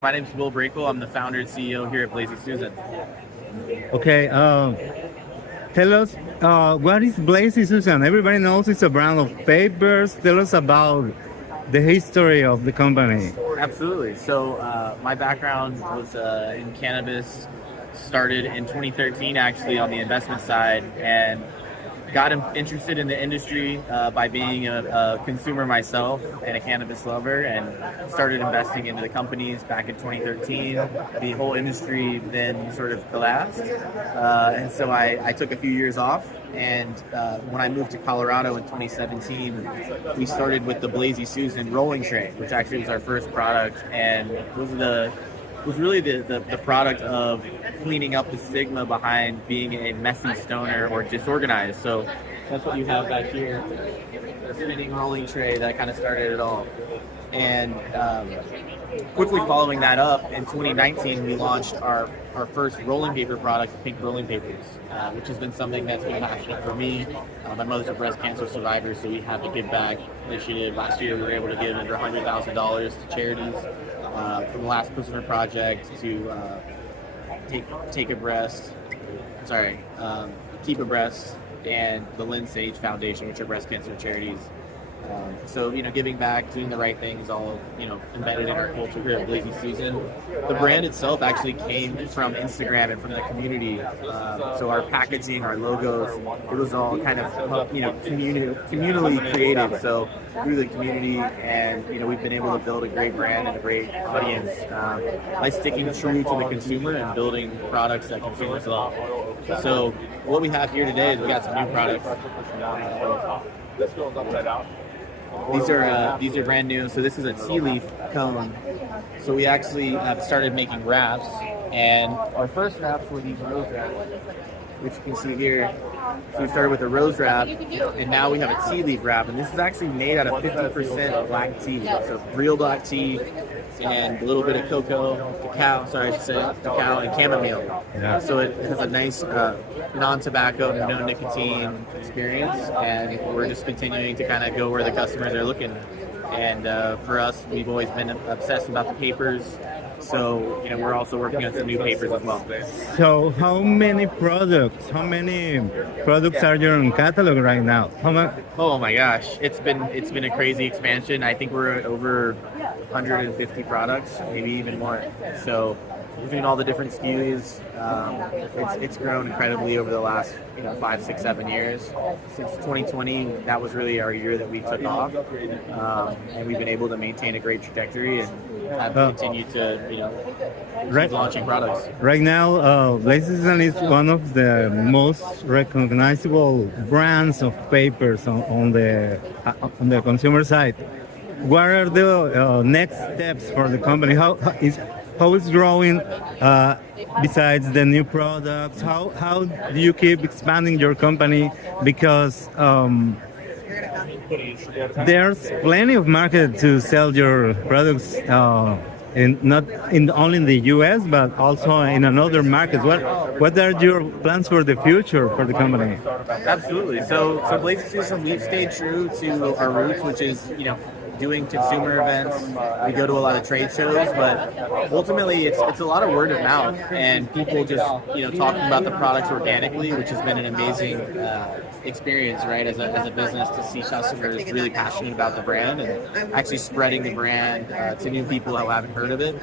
My name is Will Breakell. I'm the founder and CEO here at Blazy Susan. Okay, tell us what is Blazy Susan? Everybody knows it's a brand of papers. Tell us about the history of the company. Absolutely. So my background was in cannabis. Started in 2013 actually on the investment side, and got interested in the industry by being a consumer myself and a cannabis lover, and started investing into the companies back in 2013. The whole industry then sort of collapsed, and so I took a few years off. And when I moved to Colorado in 2017, we started with the Blazy Susan rolling tray, which actually was our first product, and was really the product of cleaning up the stigma behind being a messy stoner or disorganized. So that's what you have back here, the spinning rolling tray that kind of started it all. And quickly following that up, in 2019, we launched our first rolling paper product, Pink Rolling Papers, which has been something that's been passionate for me. My mother's a breast cancer survivor, so we have a Give Back initiative. Last year, we were able to give over $100,000 to charities, from the Last Prisoner Project to Keep a Breast, and the Lynn Sage Foundation, which are breast cancer charities. So, giving back, doing the right things, all, embedded in our culture here at Blazy Susan. The brand itself actually came from Instagram and from the community. So our packaging, our logos, it was all kind of, communally created. So through the community, and, we've been able to build a great brand and a great audience by sticking true to the consumer and building products that consumers love. So what we have here today is we got some new products. This goes upside down. These are brand new. So this is a tea leaf cone. So we actually have started making wraps, and our first wraps were these rose wraps, which you can see here. So we started with a rose wrap, and now we have a tea leaf wrap, and this is actually made out of 50% black tea. So real black tea and a little bit of cacao, and chamomile. Yeah. So it has a nice non-tobacco, no nicotine experience, and we're just continuing to kind of go where the customers are looking. And for us, we've always been obsessed about the papers. So, we're also working on some new papers as well. So how many products are there in catalog right now? Oh my gosh, it's been a crazy expansion. I think we're at over 150 products, maybe even more. So between all the different SKUs, it's grown incredibly over the last 5, 6, 7 years. Since 2020, that was really our year that we took off, and we've been able to maintain a great trajectory and have continued to keep launching products. Right now, Blazy Susan is one of the most recognizable brands of papers on the consumer side. What are the next steps for the company? How is growing besides the new products? How do you keep expanding your company? Because there's plenty of market to sell your products, only in the U.S. but also in another markets. What are your plans for the future for the company? Absolutely. So Blazy Susan, we've stayed true to our roots, which is doing consumer events. We go to a lot of trade shows, but ultimately it's a lot of word of mouth and people just talking about the products organically, which has been an amazing experience, right, as a business, to see customers really passionate about the brand and actually spreading the brand to new people who haven't heard of it.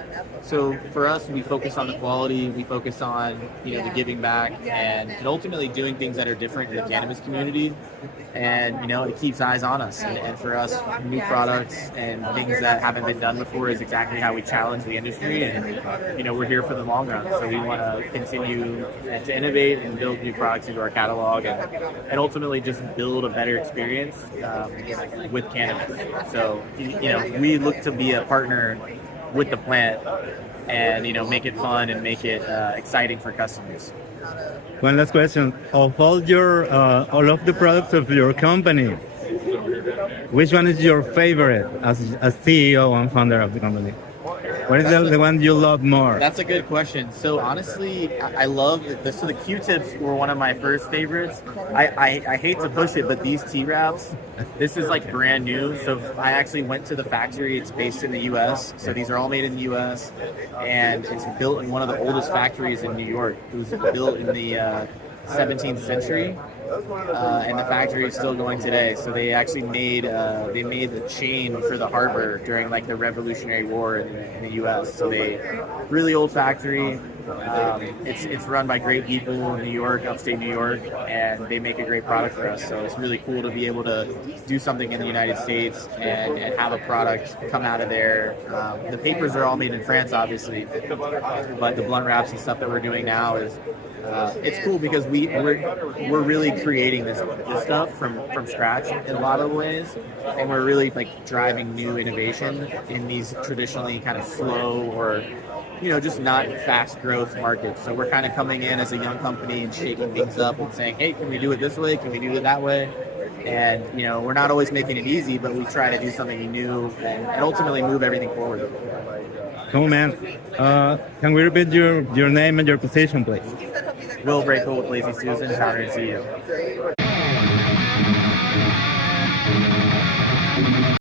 So for us, we focus on the quality, we focus on the giving back, and ultimately doing things that are different in the cannabis community. And it keeps eyes on us, and for us, new products and things that haven't been done before is exactly how we challenge the industry. And we're here for the long run, so we want to continue to innovate and build new products into our catalog, and ultimately just build a better experience with cannabis. So we look to be a partner with the plant, and make it fun and make it exciting for customers. One last question: of all of the products of your company, which one is your favorite as CEO and founder of the company? What is the one you love more? That's a good question. So honestly, I love so the Q-tips were one of my first favorites. I hate to push it, but these T-wraps, this is like brand new. So I actually went to the factory. It's based in the U.S. So these are all made in the U.S. and it's built in one of the oldest factories in New York. It was built in the 17th century. And the factory is still going today. So they actually made the chain for the harbor during like the Revolutionary War in the U.S. So they really old factory. It's run by great people in New York, upstate New York, and they make a great product for us. So it's really cool to be able to do something in the United States and have a product come out of there. The papers are all made in France, obviously, but the blunt wraps and stuff that we're doing now is it's cool because we're really creating this stuff from scratch in a lot of ways, and we're really like driving new innovation in these traditionally kind of slow or just not fast growth markets. So we're kind of coming in as a young company and shaking things up and saying, hey, can we do it this way? Can we do it that way? And we're not always making it easy, but we try to do something new and ultimately move everything forward. Cool, man. Can we repeat your name and your position, please? Will Breakell with Blazy Susan, founder and CEO.